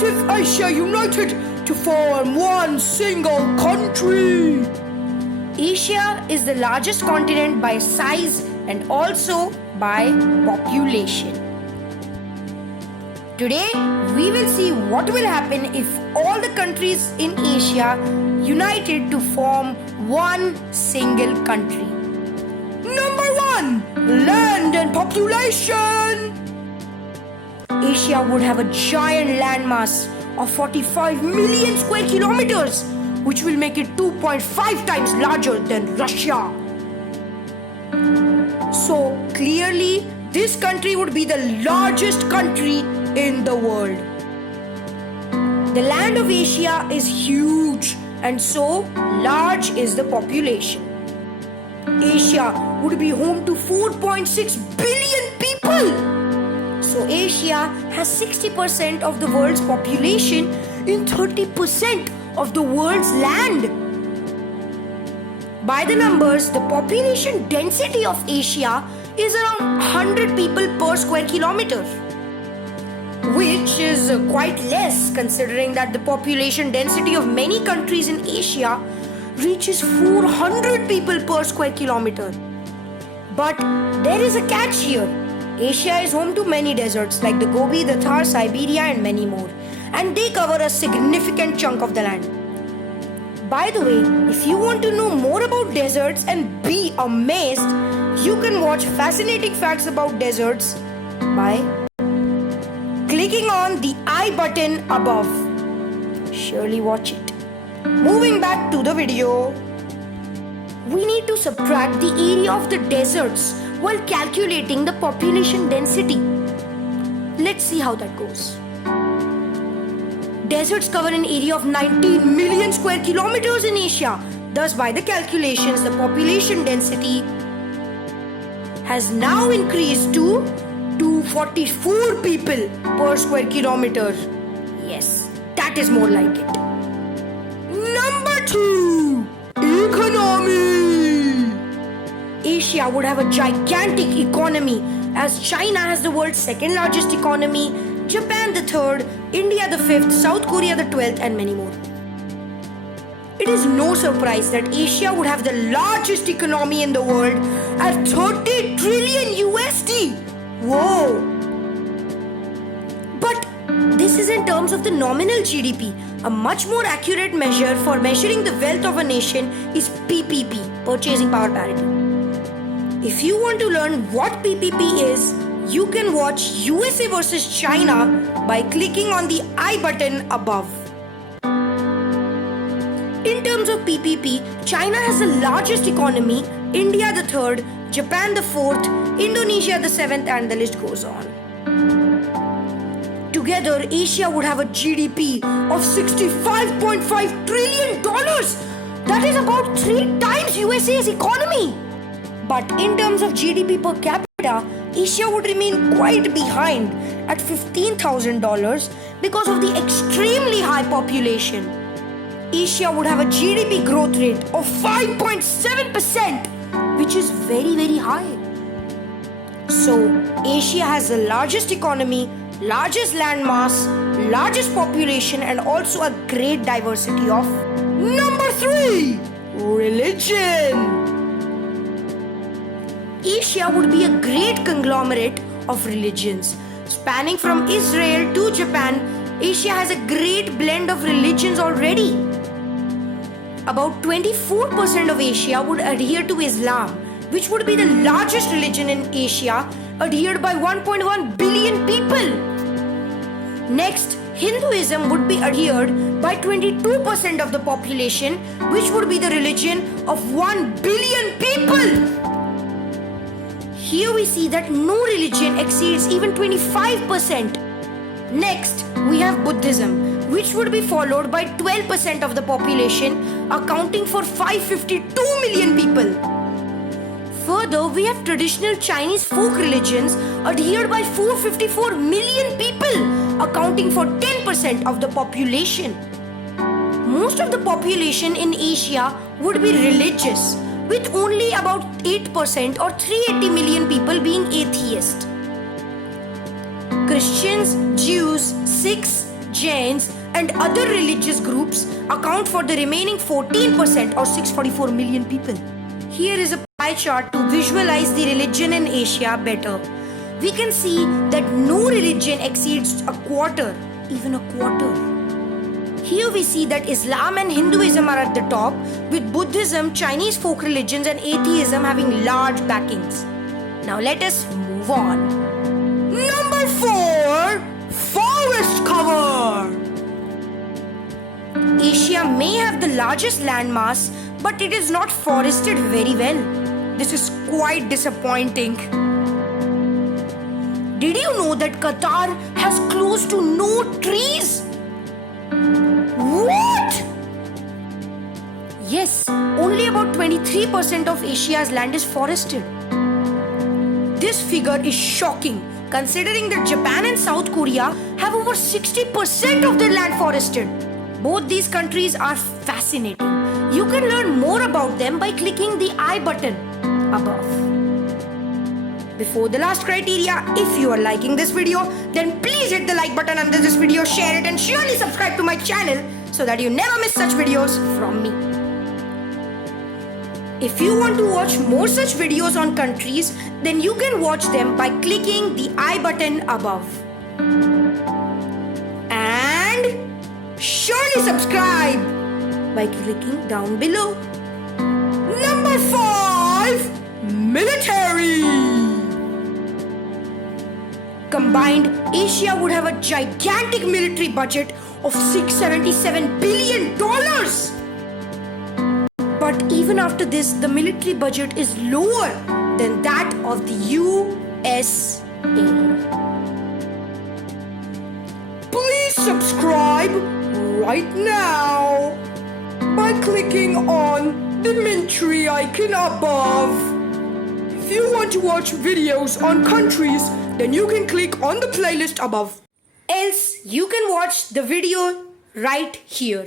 What if Asia united to form one single country? Asia is the largest continent by size and also by population. Today, we will see what will happen if all the countries in Asia united to form one single country. Number 1. Land and population. Asia would have a giant landmass of 45 million square kilometers, which will make it 2.5 times larger than Russia. So clearly, this country would be the largest country in the world. The land of Asia is huge, and so large is the population. Asia would be home to 4.6 billion people. So Asia has 60% of the world's population in 30% of the world's land. By the numbers, the population density of Asia is around 100 people per square kilometer, which is quite less considering that the population density of many countries in Asia reaches 400 people per square kilometer. But there is a catch here. Asia is home to many deserts like the Gobi, the Thar, Siberia and many more, and they cover a significant chunk of the land. By the way, if you want to know more about deserts and be amazed, you can watch fascinating facts about deserts by clicking on the I button above. Surely watch it. Moving back to the video, we need to subtract the area of the deserts while calculating the population density. Let's see how that goes. Deserts cover an area of 19 million square kilometers in Asia. Thus, by the calculations, the population density has now increased to 244 people per square kilometer. Yes, that is more like it. Number 2. Economy. Asia would have a gigantic economy as China has the world's second largest economy, Japan the third, India the fifth, South Korea the 12th and many more. It is no surprise that Asia would have the largest economy in the world at 30 trillion USD. Whoa! But this is in terms of the nominal GDP. A much more accurate measure for measuring the wealth of a nation is PPP, Purchasing Power Parity. If you want to learn what PPP is, you can watch USA versus China by clicking on the I button above. In terms of PPP, China has the largest economy, India the third, Japan the fourth, Indonesia the seventh, and the list goes on. Together, Asia would have a GDP of $65.5 trillion. That is about 3 times USA's economy. But in terms of GDP per capita, Asia would remain quite behind at $15,000 because of the extremely high population. Asia would have a GDP growth rate of 5.7%, which is very, very high. So, Asia has the largest economy, largest landmass, largest population, and also a great diversity of. Number 3. Religion. Asia would be a great conglomerate of religions. Spanning from Israel to Japan, Asia has a great blend of religions already. About 24% of Asia would adhere to Islam, which would be the largest religion in Asia, adhered by 1.1 billion people. Next, Hinduism would be adhered by 22% of the population, which would be the religion of 1 billion people. Here we see that no religion exceeds even 25%. Next, we have Buddhism, which would be followed by 12% of the population, accounting for 552 million people. Further, we have traditional Chinese folk religions adhered by 454 million people, accounting for 10% of the population. Most of the population in Asia would be religious, with only about 8% or 380 million people being atheist. Christians, Jews, Sikhs, Jains, and other religious groups account for the remaining 14% or 644 million people. Here is a pie chart to visualize the religion in Asia better. We can see that no religion exceeds a quarter, even a quarter. Here we see that Islam and Hinduism are at the top, with Buddhism, Chinese folk religions and atheism having large backings. Now let us move on. Number 4. Forest cover. Asia may have the largest landmass, but it is not forested very well. This is quite disappointing. Did you know that Qatar has close to no trees? What? Yes, only about 23% of Asia's land is forested. This figure is shocking, considering that Japan and South Korea have over 60% of their land forested. Both these countries are fascinating. You can learn more about them by clicking the I button above. Before the last criteria, if you are liking this video, then please hit the like button under this video, share it, and surely subscribe to my channel so that you never miss such videos from me. If you want to watch more such videos on countries, then you can watch them by clicking the I button above. And surely subscribe by clicking down below. Number 5. Military. Combined, Asia would have a gigantic military budget of $677 billion. But even after this, the military budget is lower than that of the USA. Please subscribe right now by clicking on the Mintry icon above. If you want to watch videos on countries, then you can click on the playlist above. Else, you can watch the video right here.